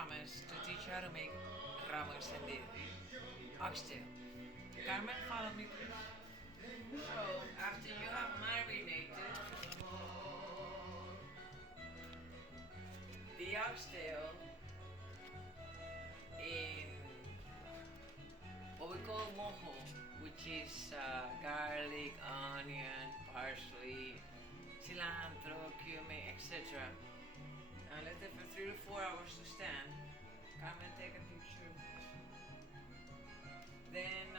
promised to teach you how to make Rabo Encendido. Oxtail. Carmen, follow me please. So, after you have marinated the oxtail in what we call mojo, which is garlic, onion, parsley, cilantro, cumin, etc. And let it for 3 to 4 hours to stand. Come and take a picture. Then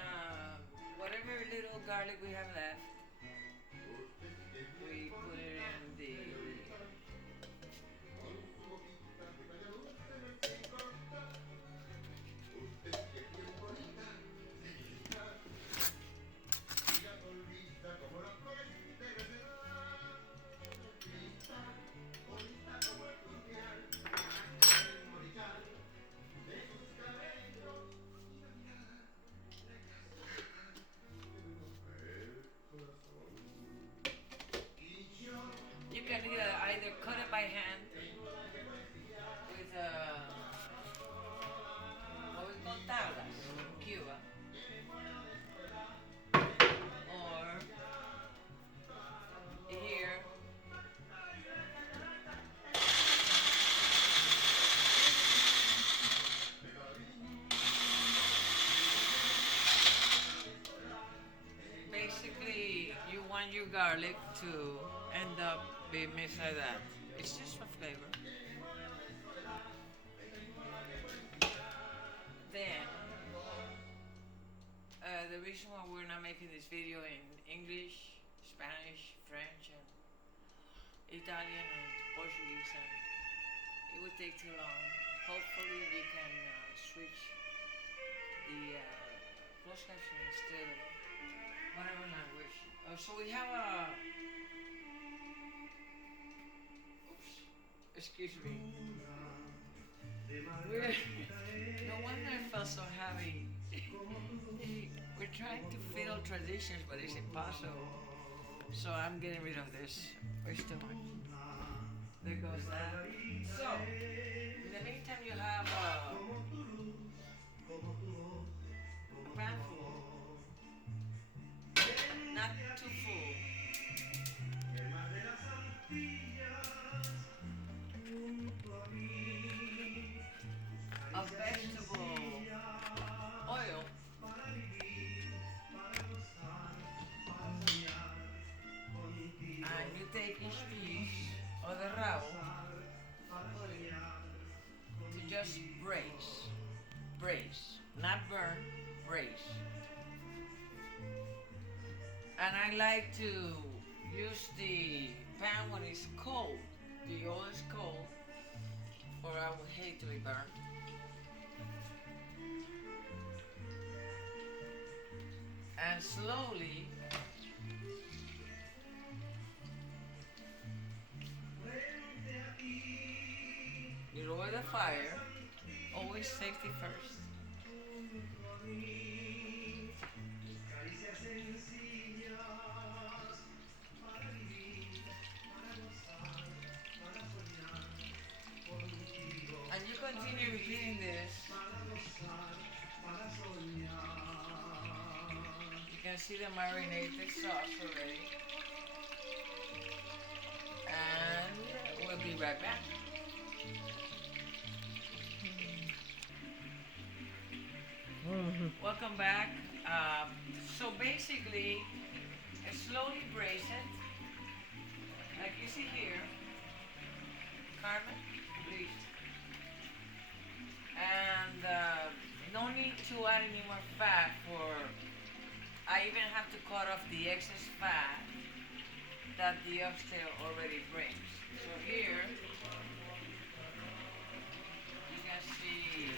whatever little garlic we have left, we put it in the you can either cut it by hand with what we call tablas in Cuba, or here basically you want your garlic to end up being mixed like that. It's just for flavor. Then the reason why we're not making this video in English, Spanish, French, and Italian, and Portuguese, and it would take too long. Hopefully we can switch the closed captioning to whatever language. So we have a excuse me. No wonder it felt so heavy. We're trying to fill traditions, but it's impossible. So I'm getting rid of this. Where's too much? There goes that. So, in the meantime, you have a pan full. Not too full. Of vegetable oil, and you take each piece of the rabo to just braise, not burn, braise. And I like to use the pan when it's cold, the oil is cold, or I would hate to be burned. And slowly you lower the fire, always safety first. And you continue repeating this. You can see the marinated sauce already. And we'll be right back. Welcome back. So basically, slowly braise it, like you see here. Carmen, please. And no need to add any more fat for, I even have to cut off the excess fat that the oxtail already brings. So here, you can see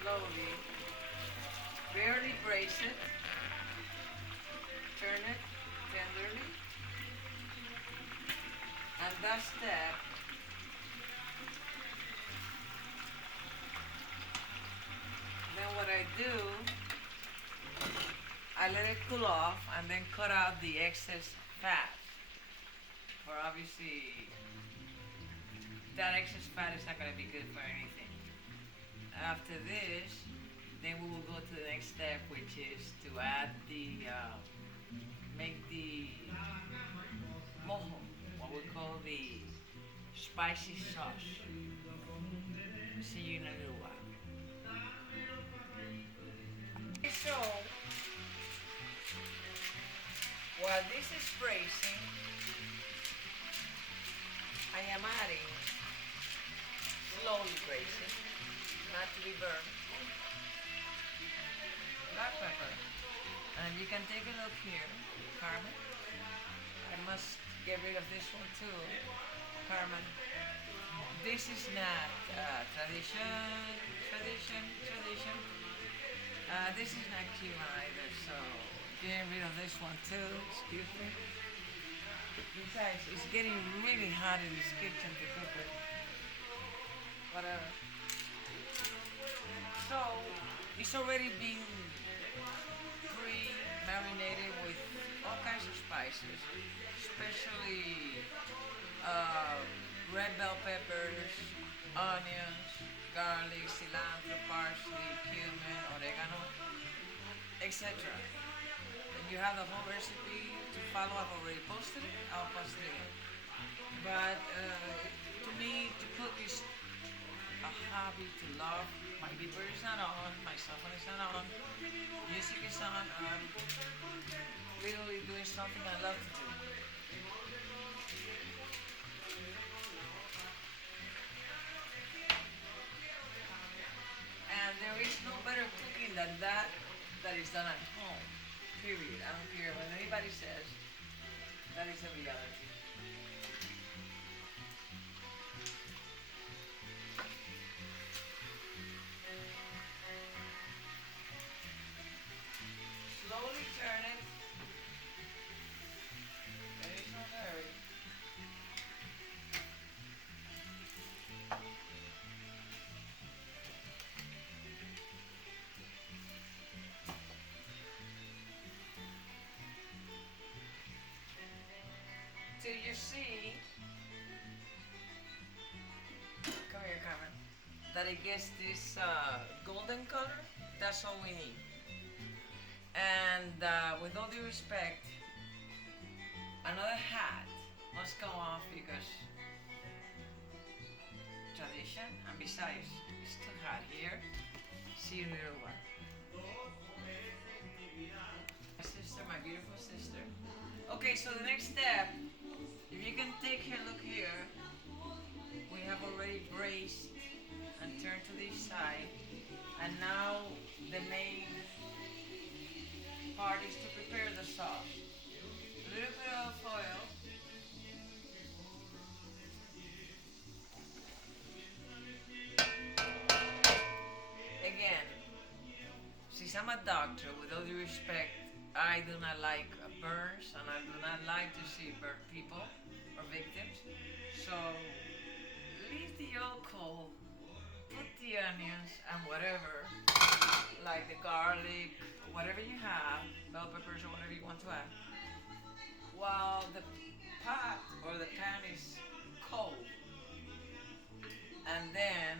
slowly, barely braise it, turn it tenderly, and that step then what I do, I let it cool off and then cut out the excess fat for obviously that excess fat is not going to be good for anything. After this, then we will go to the next step, which is to add make the mojo, what we call the spicy sauce. See you in a little while. So, while this is braising, I am adding, slowly braising, not to be burned, black pepper. And you can take a look here, Carmen. I must get rid of this one too, Carmen. This is not tradition. This is not Cuban either, so getting rid of this one too. Excuse me. Besides, it's getting really hot in this kitchen to cook it. Whatever. So it's already been pre-marinated with all kinds of spices, especially red bell peppers, onions, garlic, cilantro, parsley, cumin, oregano, etc. And you have the whole recipe to follow. I've already posted it. I'll post it again. But to me, to cook is a hobby to love. My libra is not on, my cell phone is not on, music is on. I'm literally doing something I love to do. And there is no better cooking than that is done at home. Period. I don't care what anybody says. That is the reality. Slowly turn it. There is no hurry. Till you see, come here, Carmen, that it gets this golden color. That's all we need. And with all due respect, another hat must come off because tradition, and besides, it's too hot here. See you in a little while. My sister, my beautiful sister. Okay, so the next step, if you can take a look here, we have already braised and turned to this side, and now the main part is to prepare the sauce. A little bit of oil. Again, since I'm a doctor, with all due respect, I do not like burns, and I do not like to see burnt people or victims. So leave the oil cold, put the onions and whatever, like the garlic, whatever you have, bell peppers or whatever you want to add, while the pot or the pan is cold. And then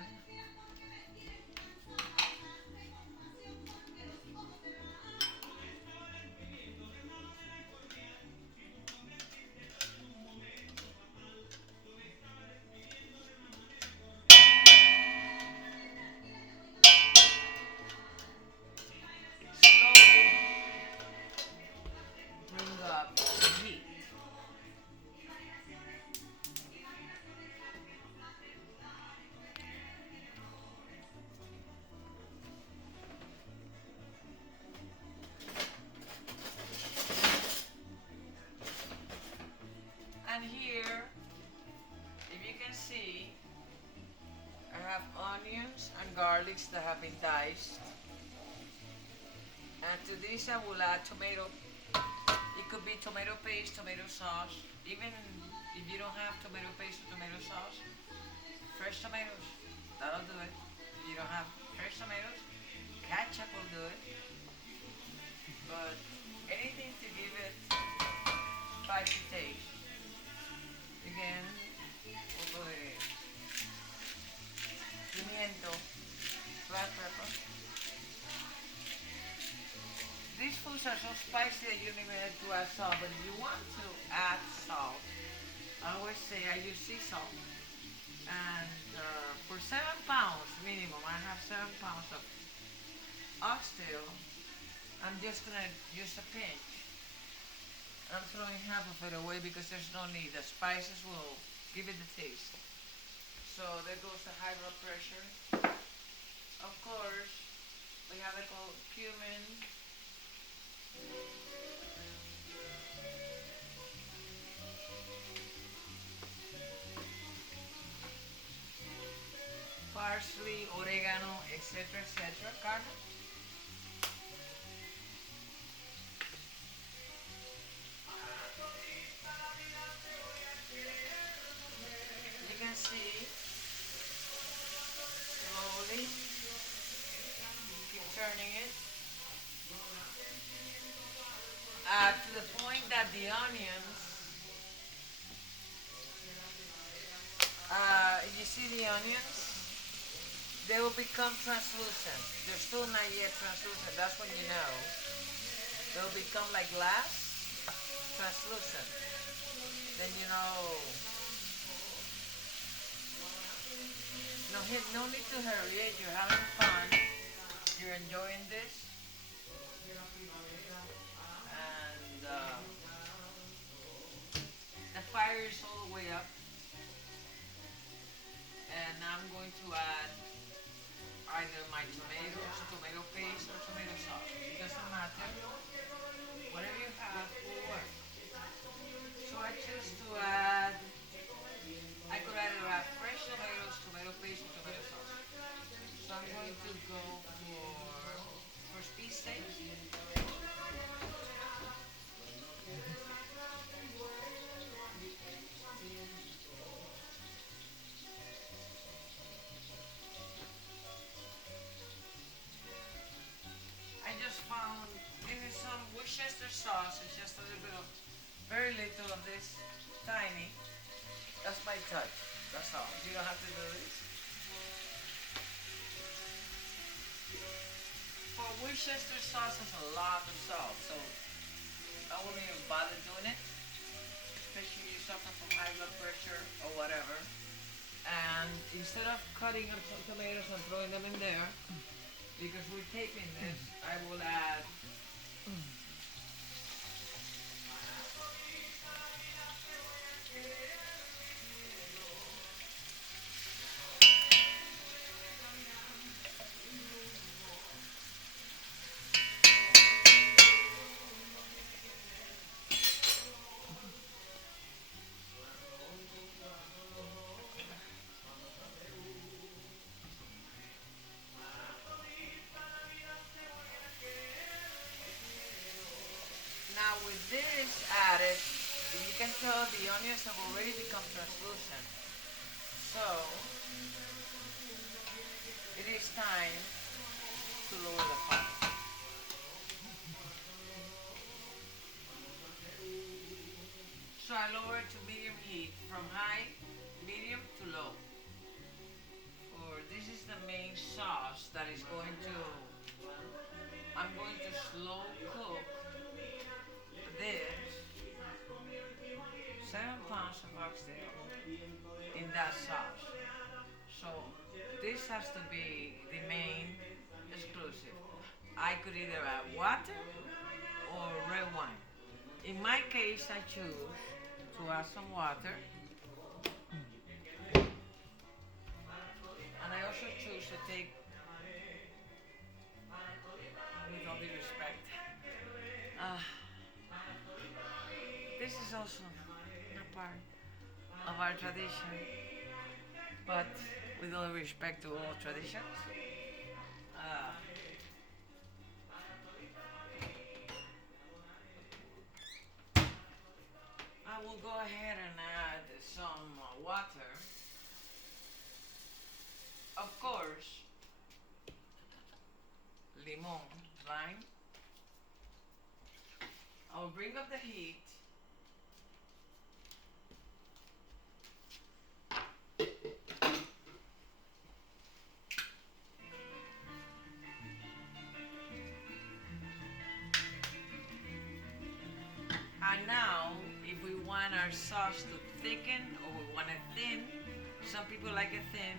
and here, if you can see, I have onions and garlics that have been diced. And to this I will add tomato. It could be tomato paste, tomato sauce. Even if you don't have tomato paste or tomato sauce, fresh tomatoes, that'll do it. If you don't have fresh tomatoes, ketchup will do it. But anything to give it spicy taste. Again, we'll go ahead. onions are so spicy that you don't even have to add salt. But if you want to add salt, I always say I use sea salt. And for 7 pounds minimum, I have 7 pounds of oxtail. I'm just gonna use a pinch. I'm throwing half of it away because there's no need. The spices will give it the taste. So there goes the high blood pressure. Of course, we have the cumin. Parsley, oregano, etc., etc. Carmen? You can see slowly, keep turning it to the point that the onions, you see the onions, they will become translucent. They're still not yet translucent. That's when you know. They'll become like glass, translucent. Then you know. No need to hurry it. You're having fun. You're enjoying this. And the fire is all the way up. And I'm going to add either my tomatoes, tomato paste, or tomato sauce. It doesn't matter. Whatever you have will work. So I choose to add, I could either add fresh tomatoes, tomato paste, or tomato sauce. So I'm going to go for speed steak. I just found this is some Worcestershire sauce. It's just a little bit of, very little of this, tiny. That's my touch. That's all. You don't have to do this. For Worcestershire sauce, it's a lot of salt, so I wouldn't even bother doing it, especially if you suffer from high blood pressure or whatever. And instead of cutting up some tomatoes and throwing them in there, because we're taping this, I will add now with this added, you can tell the onions have already become translucent. So it is time to lower the fire. So I lower it to medium heat, from high, medium to low. For this is the main sauce that is going to, I'm going to slow cook this 7 pounds of oxtail in that sauce. So this has to be the main exclusive. I could either add water or red wine. In my case, I choose to add some water. And I also choose to take, with all due respect, this is also not part of our tradition, but with all respect to all traditions, I will go ahead and add some water. Of course, limon, lime. I'll bring up the heat. Now, if we want our sauce to thicken or we want it thin, some people like it thin.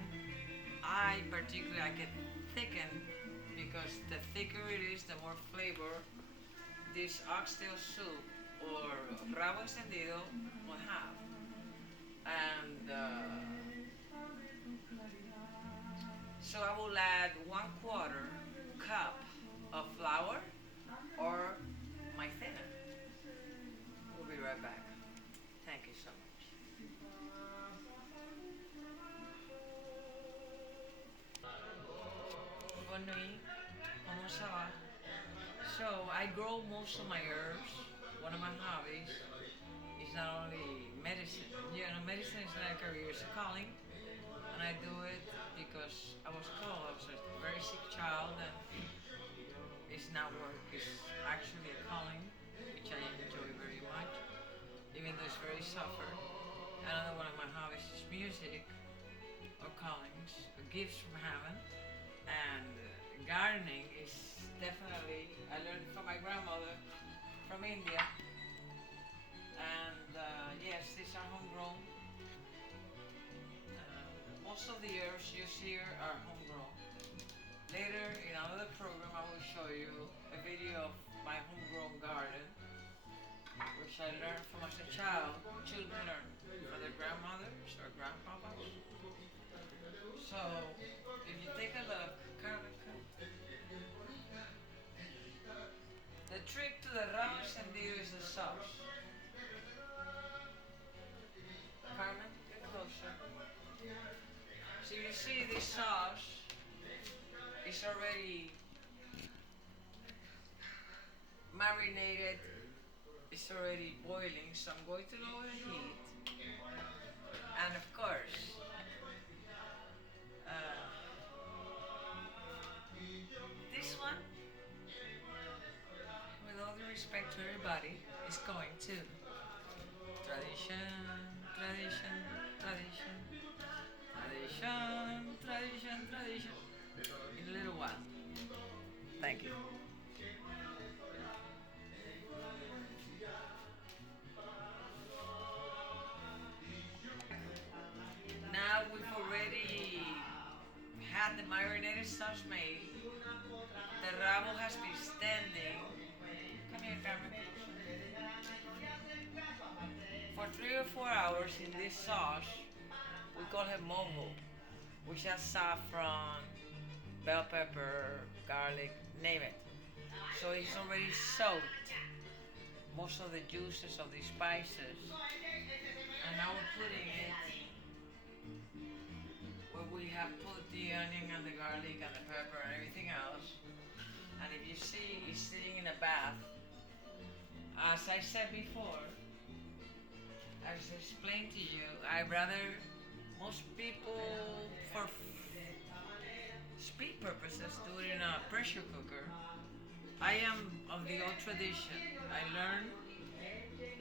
I particularly like it thicken because the thicker it is, the more flavor this oxtail soup or rabo encendido will have. And so I will add 1/4 cup of flour or maicena. We'll be right back. Thank you so much. Bonne nuit. Comment ça va? So I grow most of my herbs. One of my hobbies is not only medicine. You know, medicine is like a career, it's a calling, and I do it because I was called. I was a very sick child, and it's not work. It's actually a calling, which I enjoy very much, even though it's very suffer. Another one of my hobbies is music, or callings, or gifts from heaven, and gardening is definitely, I learned from my grandmother from India, and yes, these are homegrown. Most of the herbs used here are homegrown. Later, in another program, I will show you a video of my homegrown garden, which I learned from as a child. Children learn from their grandmothers or grandpapas. So, if you take a look, the trick to the rabo encendido is the sauce. Carmen, get closer. So you see this sauce is already marinated, it's already boiling, so I'm going to lower the heat. And of course, this one, with all due respect to everybody, is going to tradition, tradition, tradition, tradition, tradition, tradition, in a little while. Thank you. Now we've already had the marinated sauce made. The rabo has been standing. Come here, Carmen. For 3 or 4 hours in this sauce. We call it mojo, which has saffron, bell pepper, garlic, name it. So it's already soaked most of the juices of the spices. And now we're putting it where we have put the onion and the garlic and the pepper and everything else. And if you see, it's sitting in a bath. As I said before, as I explained to you, I rather, most people, for speed purposes, do it in a pressure cooker. I am of the old tradition. I learned,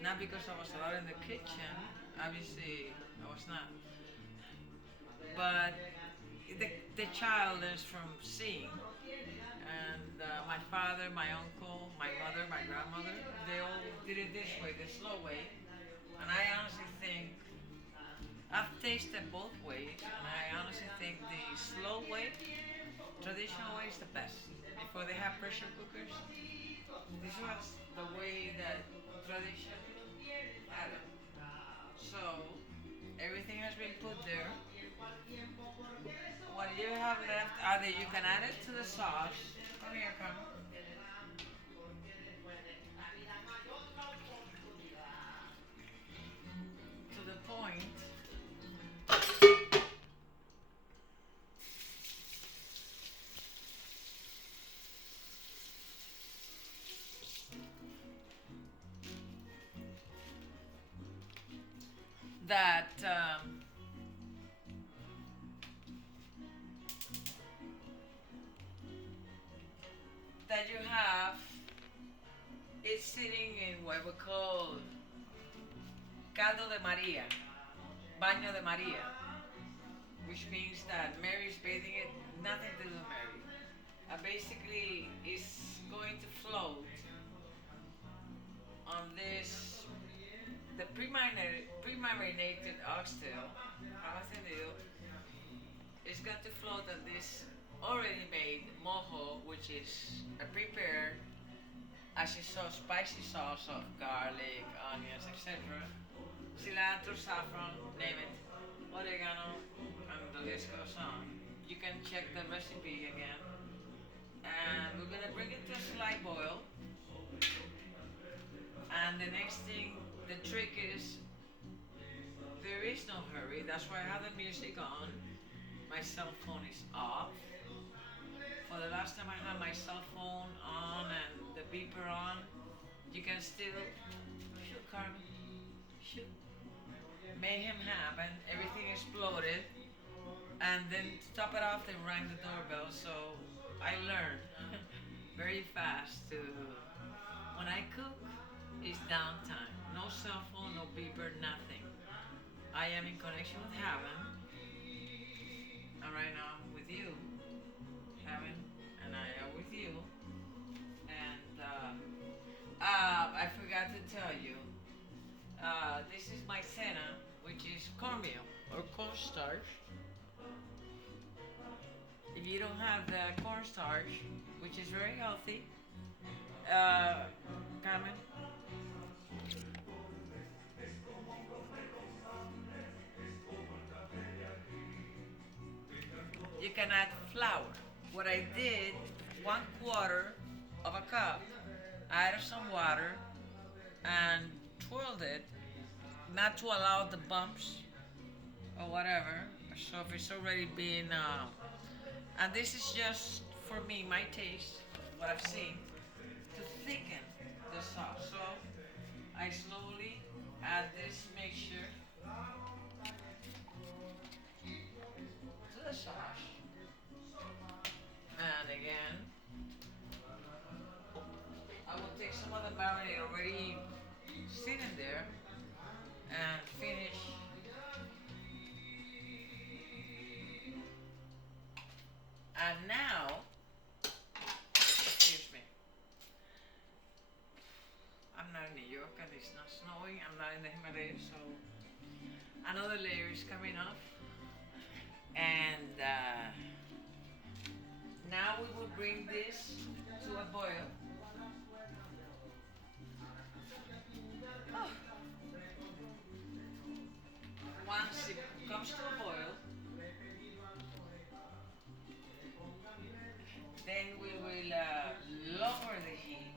not because I was allowed in the kitchen, obviously I was not, but the child learns from seeing. And my father, my uncle, my mother, my grandmother, they all did it this way, the slow way. And I honestly think, I've tasted both ways, and I honestly think the slow way, traditional way is the best. Before they have pressure cookers, this was the way that tradition had it. So, everything has been put there. What you have left, either you can add it to the sauce. Come here, come. To the point that that you have is sitting in what we call caldo de Maria, baño de Maria, which means that Mary's bathing it, nothing to do with Mary. Basically, it's going to float on this The pre-marinated oxtail, Rabo Encendido, is going to float on this already made mojo, which is a prepared as you saw spicy sauce of garlic, onions, etc. Cilantro, saffron, name it, oregano, and the list goes on. You can check the recipe again. And we're gonna bring it to a slight boil. And the next thing, the trick is there is no hurry. That's why I have the music on. My cell phone is off. For the last time I had my cell phone on and the beeper on, you can still shoot, Carmen, shoot. Mayhem happened, everything exploded, and then to top it off, they rang the doorbell. So I learned very fast to when I cook, it's downtime. No cell phone, no beeper, nothing. I am in connection with heaven, and right now I'm with you. Heaven and I are with you. And I forgot to tell you, this is my cena, which is cornmeal or cornstarch. If you don't have the cornstarch, which is very healthy, Carmen, you can add flour. What I did, 1/4 of a cup, I added some water and twirled it, not to allow the bumps or whatever. So if it's already been, and this is just for me, my taste, what I've seen, to thicken the sauce. So I slowly add this mixture to the sauce. And again, I will take some of the marinade already sitting there and finish. And now, excuse me, I'm not in New York and it's not snowing. I'm not in the Himalayas, so another layer is coming off. And now we will bring this to a boil. Oh. Once it comes to a boil, then we will lower the heat.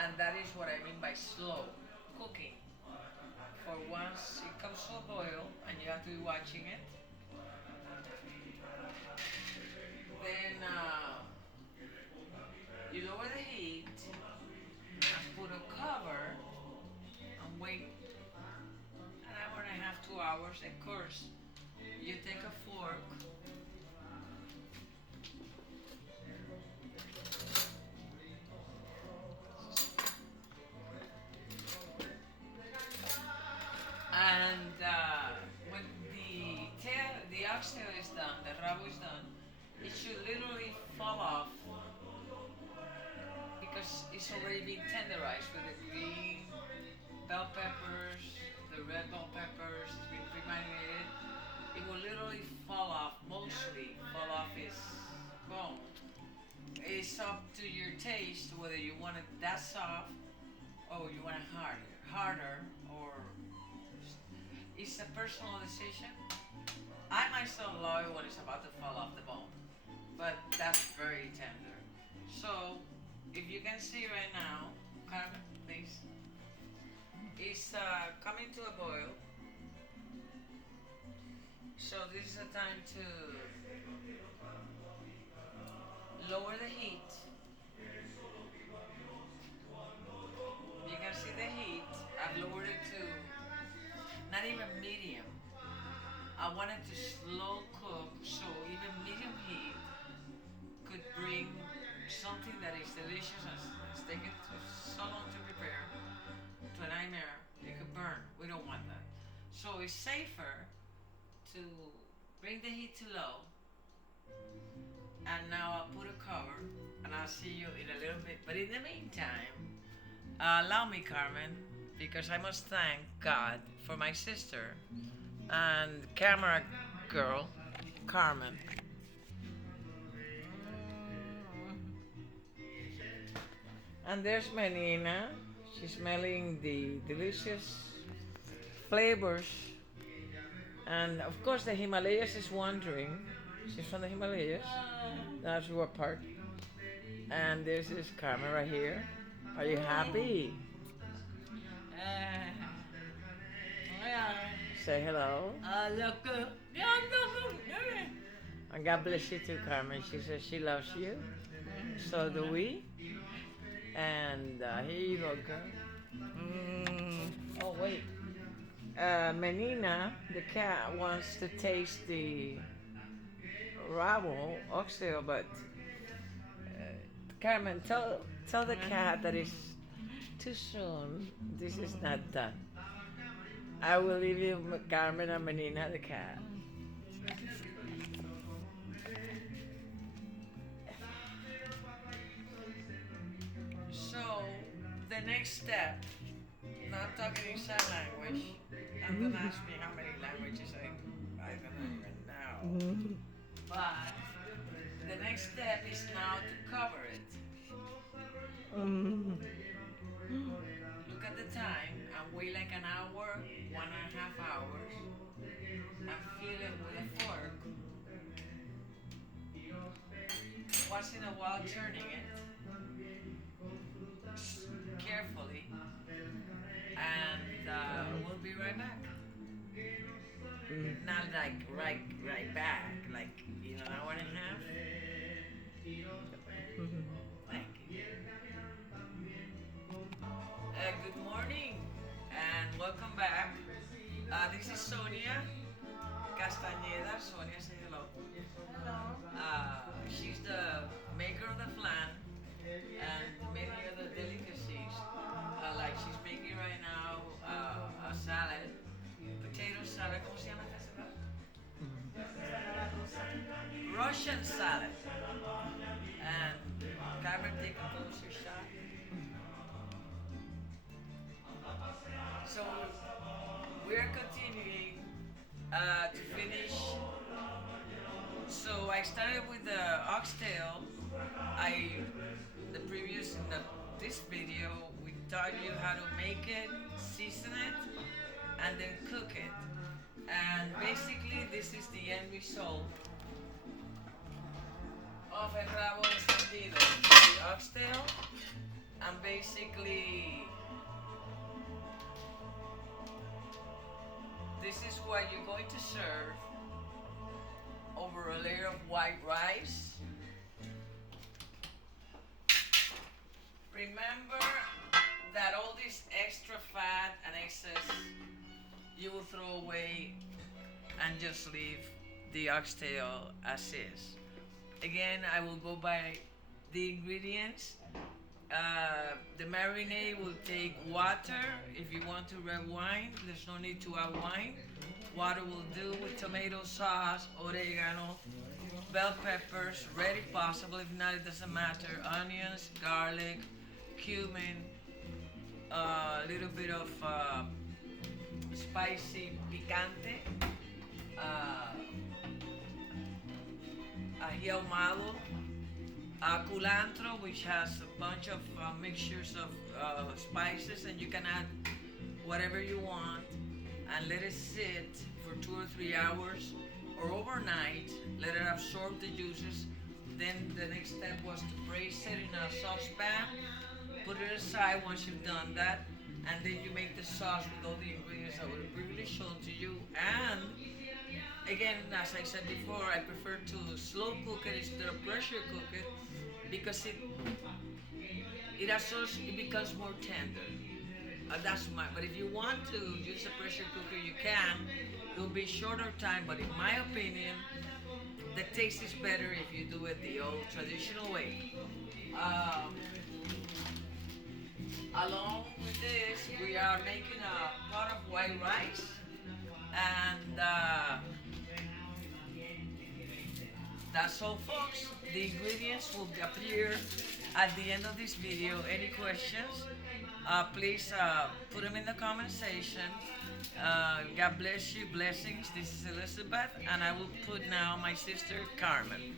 And that is what I mean by slow cooking. For once it comes to a boil, and you have to be watching it, then you lower the heat and put a cover and wait an hour and a half, 2 hours. Of course, you take a fork and when the oxtail is done, the rabo is done, it should literally fall off because it's already been tenderized with the green bell peppers, the red bell peppers, it's been pre-marinated. It will literally fall off, mostly fall off its bone. It's up to your taste whether you want it that soft or you want it harder, or it's a personal decision. I myself love it when it's about to fall off the bone, but that's very tender. So if you can see right now, Carmen, please, it's coming to a boil. So this is a time to lower the heat. You can see the heat. I've lowered it to not even medium. I want it to slow cook, so even medium heat could bring something that is delicious and it's taken so long to prepare to a nightmare. It could burn. We don't want that. So it's safer to bring the heat to low. And now I'll put a cover and I'll see you in a little bit. But in the meantime, allow me, Carmen, because I must thank God for my sister and camera girl, Carmen. And there's Menina. She's smelling the delicious flavors. And of course, the Himalayas is wondering. She's from the Himalayas. That's your part. And this is Carmen right here. Are you happy? Say hello. And God bless you too, Carmen. She says she loves you. So do we. And here you go, girl. Oh, wait. Menina, the cat, wants to taste the Rabo Oxtail, but Carmen, tell the cat that it's too soon. This is not done. I will leave you Carmen and Menina, the cat. So, the next step, not talking in sign language, and don't ask me how many languages I don't know even now. But the next step is now to cover it. Look at the time and wait like an hour, 1.5 hours, and feel it with a fork. Once in a while turning it carefully, and we'll be right back. Not like right back, like in an hour and a half. Thank you. Good morning and welcome back. This is Sonia Castañeda. Sonia, say hello. She's the maker of the flan and many other delicacies. Like she's making right now a salad, potato salad. ¿Cómo se llama esta salad? Russian salad. And Carmen, take a closer shot. So we're continuing to finish. So I started with the oxtail. This video we taught you how to make it, season it, and then cook it. And basically this is the end result of el Rabo Encendido, the oxtail, and basically this is what you're going to serve over a layer of white rice. Remember that all this extra fat and excess you will throw away and just leave the oxtail as is. Again, I will go by the ingredients. The marinade will take water. If you want to red wine, there's no need to add wine. Water will do with tomato sauce, oregano, bell peppers, red if possible. If not, it doesn't matter. Onions, garlic, cumin, a little bit of spicy picante, ají ahumado, culantro, which has a bunch of mixtures of spices, and you can add whatever you want and let it sit for 2 or 3 hours or overnight. Let it absorb the juices. Then the next step was to braise it in a saucepan. Put it aside once you've done that, and then you make the sauce with all the ingredients that were previously shown to you. And again, as I said before, I prefer to slow cook it instead of pressure cook it because it becomes more tender. But if you want to use a pressure cooker, you can. It will be shorter time, but in my opinion, the taste is better if you do it the old traditional way. Along with this, we are making a pot of white rice, and that's all, folks. The ingredients will appear at the end of this video. Any questions? Please put them in the comment section. God bless you. Blessings. This is Elizabeth, and I will put now my sister Carmen,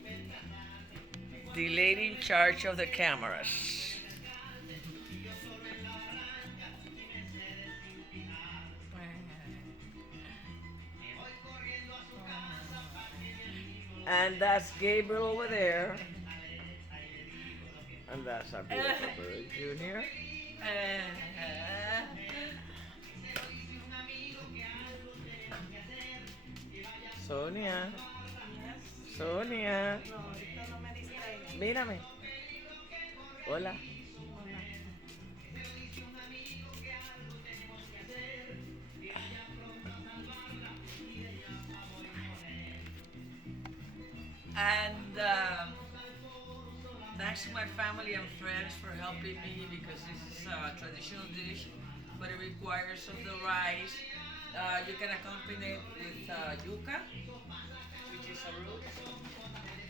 the lady in charge of the cameras. And that's Gabriel over there. And that's our beautiful bird, Junior. Sonia. Sonia. Mírame. Hola. And thanks to my family and friends for helping me because this is a traditional dish, but it requires of the rice. You can accompany it with yuca, which is a root.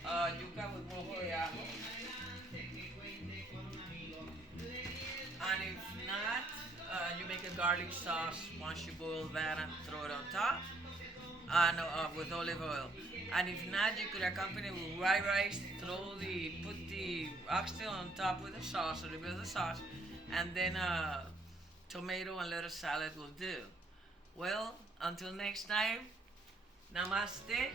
Yuca with mojo de ajo. And if not, you make a garlic sauce once you boil that and throw it on top, and with olive oil. And if not, you could accompany with white rice. Put the oxtail on top with the sauce, a little bit of the sauce, and then tomato and lettuce salad will do. Well, until next time, namaste.